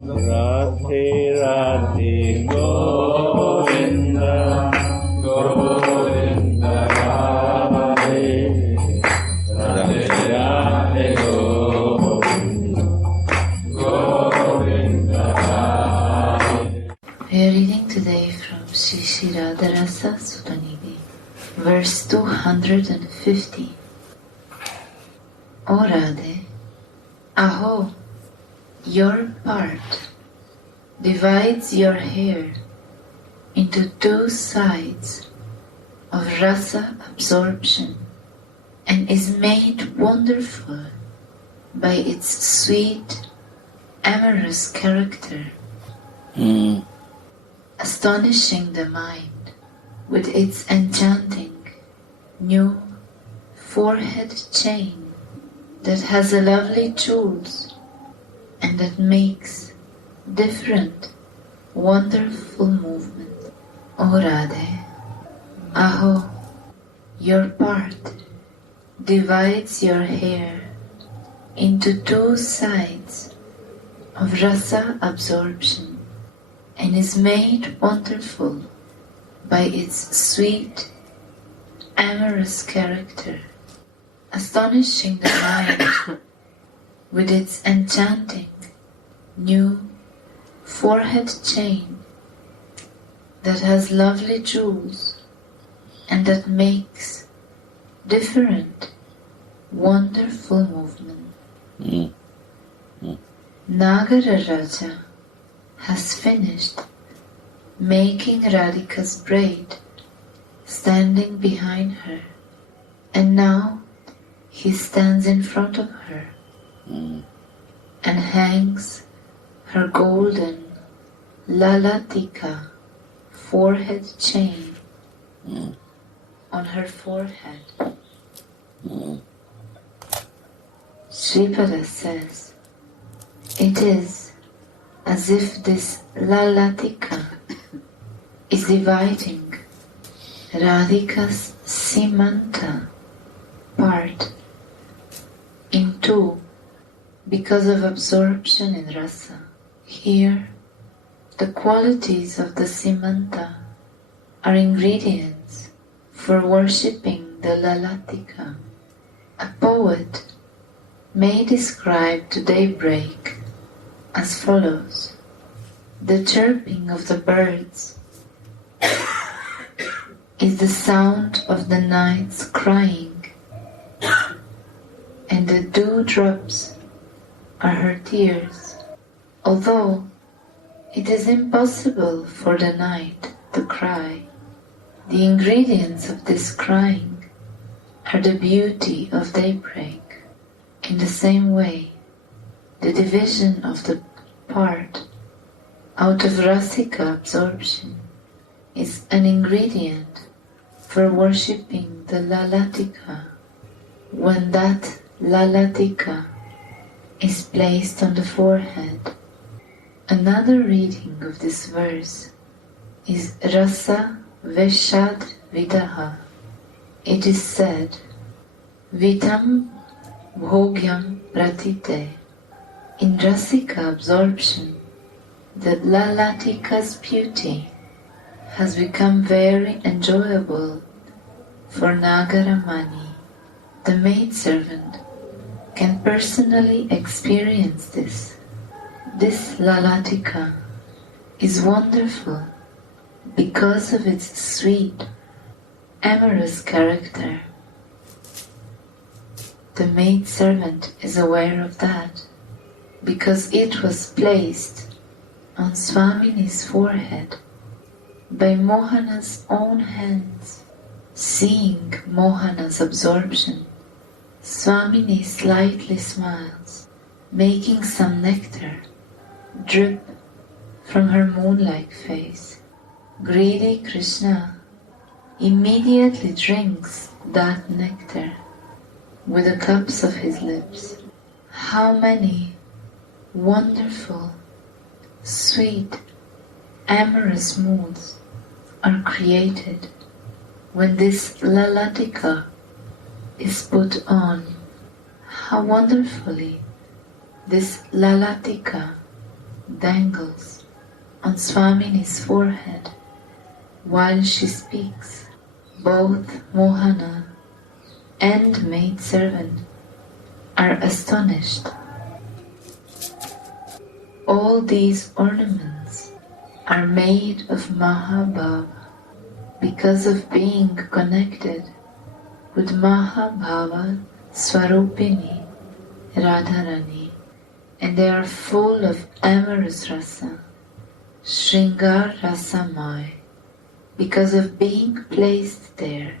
Radhe Radhe Govinda Govinda Radhe Radhe Radhe Govinda Govinda Radhe. We are reading today from Shri Radha Rasa Sudhanidhi, verse 250. O Radhe, aho, your part divides your hair into two sides of rasa absorption and is made wonderful by its sweet, amorous character, astonishing the mind with its enchanting new forehead chain that has a lovely jewels and that makes different wonderful movement. O Radhe, aho, your part divides your hair into two sides of rasa absorption and is made wonderful by its sweet, amorous character, astonishing the mind with its enchanting new forehead chain that has lovely jewels and that makes different wonderful movement. Nagara Raja has finished making Radhika's braid standing behind her, and now he stands in front of her and hangs her golden lalatika forehead chain on her forehead. Sripada says, it is as if this lalatika is dividing Radhika's simanta part in two because of absorption in rasa. Here, the qualities of the simanta are ingredients for worshipping the lalatika. A poet may describe the daybreak as follows: the chirping of the birds is the sound of the night's crying, and the dewdrops are her tears. Although it is impossible for the night to cry, the ingredients of this crying are the beauty of daybreak. In the same way, the division of the part out of rasika absorption is an ingredient for worshipping the lalatika when that lalatika is placed on the forehead. Another reading of this verse is Rasa Veshad Vidaha. It is said, Vitam Bhogyam Pratite. In rasika absorption, the lalatika's beauty has become very enjoyable for Nagaramani. The maidservant can personally experience this. This lalatika is wonderful because of its sweet, amorous character. The maidservant is aware of that because it was placed on Swamini's forehead by Mohana's own hands. Seeing Mohana's absorption, Swamini slightly smiles, making some nectar drip from her moon-like face. Greedy Krishna immediately drinks that nectar with the cups of his lips. How many wonderful, sweet, amorous moods are created when this lalatika is put on. How wonderfully this lalatika dangles on Swamini's forehead while she speaks. Both Mohana and maidservant are astonished. All these ornaments are made of Mahabhava because of being connected with Mahabhava Swarupini Radharani, and they are full of amorous rasa, Shringar Rasamay, because of being placed there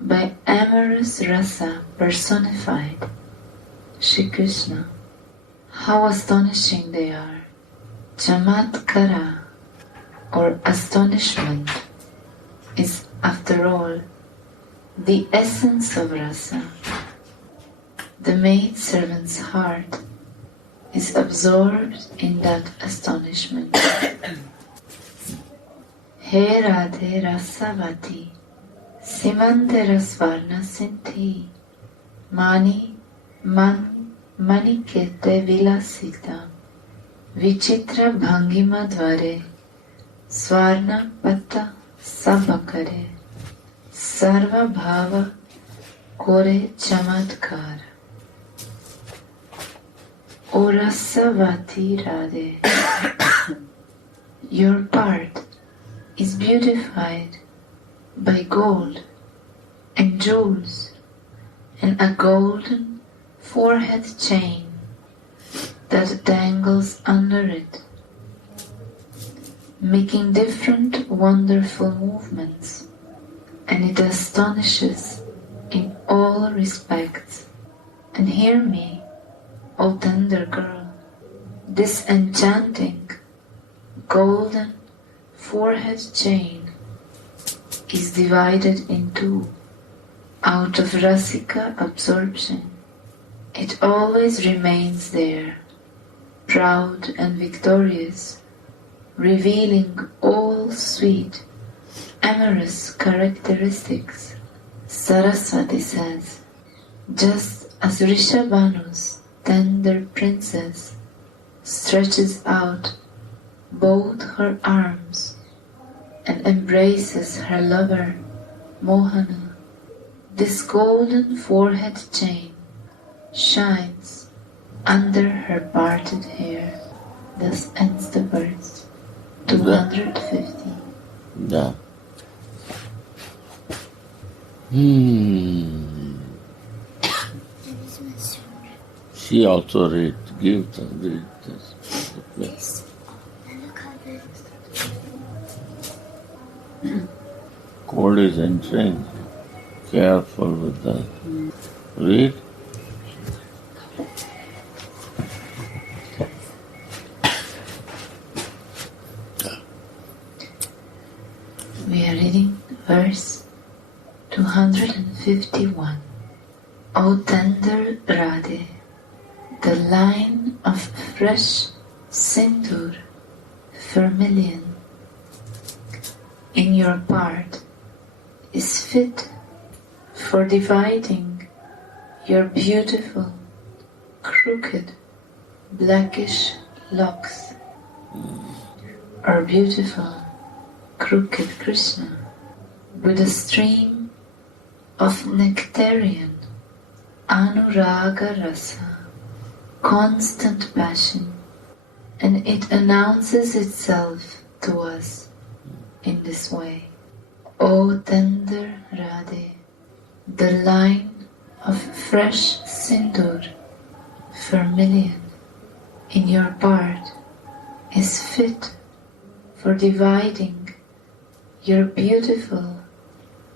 by amorous rasa personified, Shri Krishna. How astonishing they are! Chamatkara, or astonishment, is after all the essence of rasa. The maidservant's heart is absorbed in that astonishment. He Radhe Rasavati, Simante Rasvarna Sinti, Manikete Vilasita, Vichitra Bhangima Dvare, Swarna Pata Sabakare, Sarva Bhava Kore Chamatkar. O Rasavati Radhe, your part is beautified by gold and jewels and a golden forehead chain that dangles under it, making different wonderful movements, and it astonishes in all respects. And hear me, O tender girl, this enchanting golden forehead chain is divided in two out of rasika absorption. It always remains there, proud and victorious, revealing all sweet, amorous characteristics. Saraswati says, just as Rishabhanu's tender princess stretches out both her arms and embraces her lover, Mohana, this golden forehead chain shines under her parted hair. Thus ends the verse 250. Yeah. She also read, give them, read this. Cold is entering. Careful with that. Read. We are reading verse 251. O tender Radhe, the line of fresh sindoor, vermilion, in your part is fit for dividing your beautiful, crooked, blackish locks, or beautiful, crooked Krishna, with a stream of nectarian Anuraga Rasa, constant passion, and it announces itself to us in this way. O tender Radhe, the line of fresh sindoor, vermilion, in your part is fit for dividing your beautiful,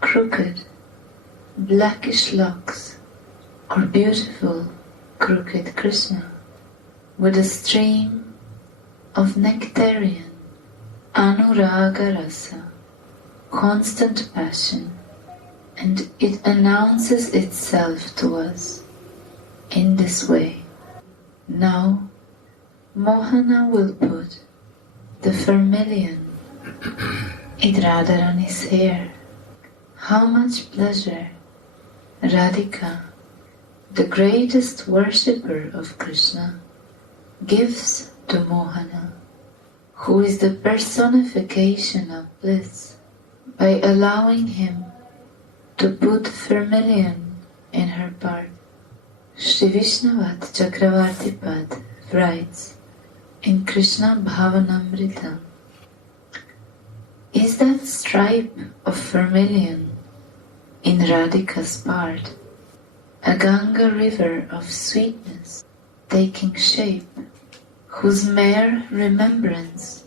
crooked, blackish locks, or beautiful, crooked Krishna, with a stream of nectarian Anuraga Rasa, constant passion, and it announces itself to us in this way. Now, Mohana will put the vermilion in Radharani's hair. How much pleasure Radhika, the greatest worshipper of Krishna, gives to Mohana, who is the personification of bliss, by allowing him to put vermilion in her part. Shri Vishnavat Chakravarti Pad writes in Krishna Bhavanamrita, is that stripe of vermilion in Radhika's part a Ganga river of sweetness taking shape, whose mere remembrance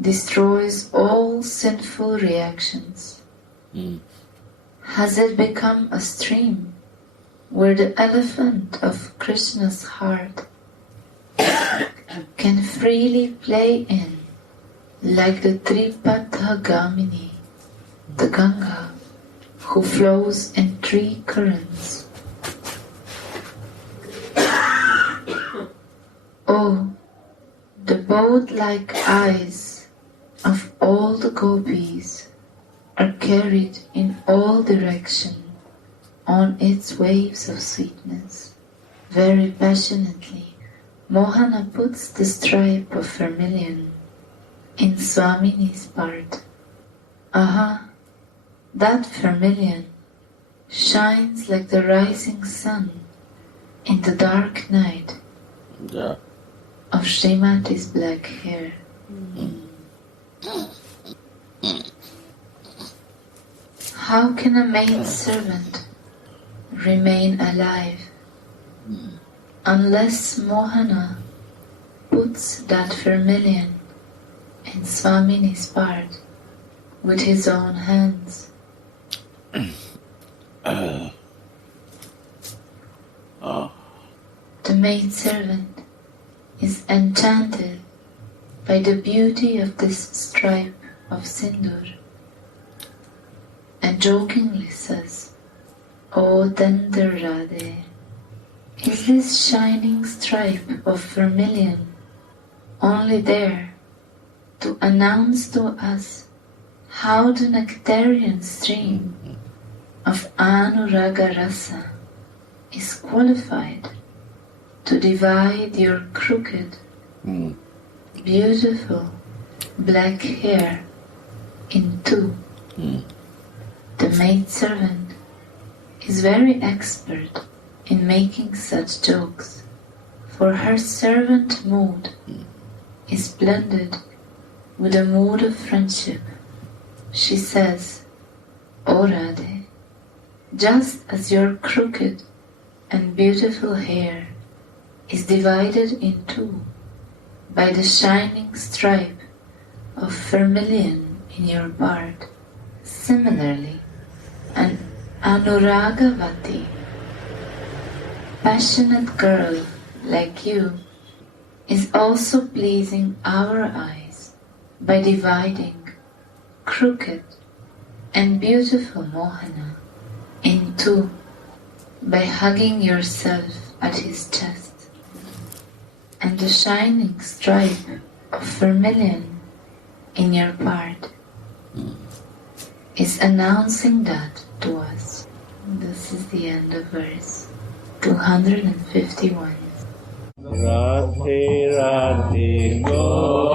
destroys all sinful reactions? Has it become a stream where the elephant of Krishna's heart can freely play in, like the Tripatha Gamini, the Ganga, who flows in three currents? Oh, the boat-like eyes of all the gopis are carried in all directions on its waves of sweetness. Very passionately, Mohana puts the stripe of vermilion in Swamini's part. Aha, that vermilion shines like the rising sun in the dark night of Srimati's black hair. How can a maidservant remain alive unless Mohana puts that vermilion in Swamini's part with his own hands? The maidservant is enchanted by the beauty of this stripe of sindoor and jokingly says, "O tender Radhe, is this shining stripe of vermilion only there to announce to us how the nectarian stream of Radha Rasa is qualified to divide your crooked, beautiful black hair in two?" The maidservant is very expert in making such jokes, for her servant mood is blended with a mood of friendship. She says, "O Radhe, just as your crooked and beautiful hair is divided in two by the shining stripe of vermilion in your part, similarly, an Anuragavati, passionate girl like you, is also pleasing our eyes by dividing crooked and beautiful Mohana in two by hugging yourself at his chest. And the shining stripe of vermilion in your part is announcing that to us." This is the end of verse 251. Radhe Radhe Go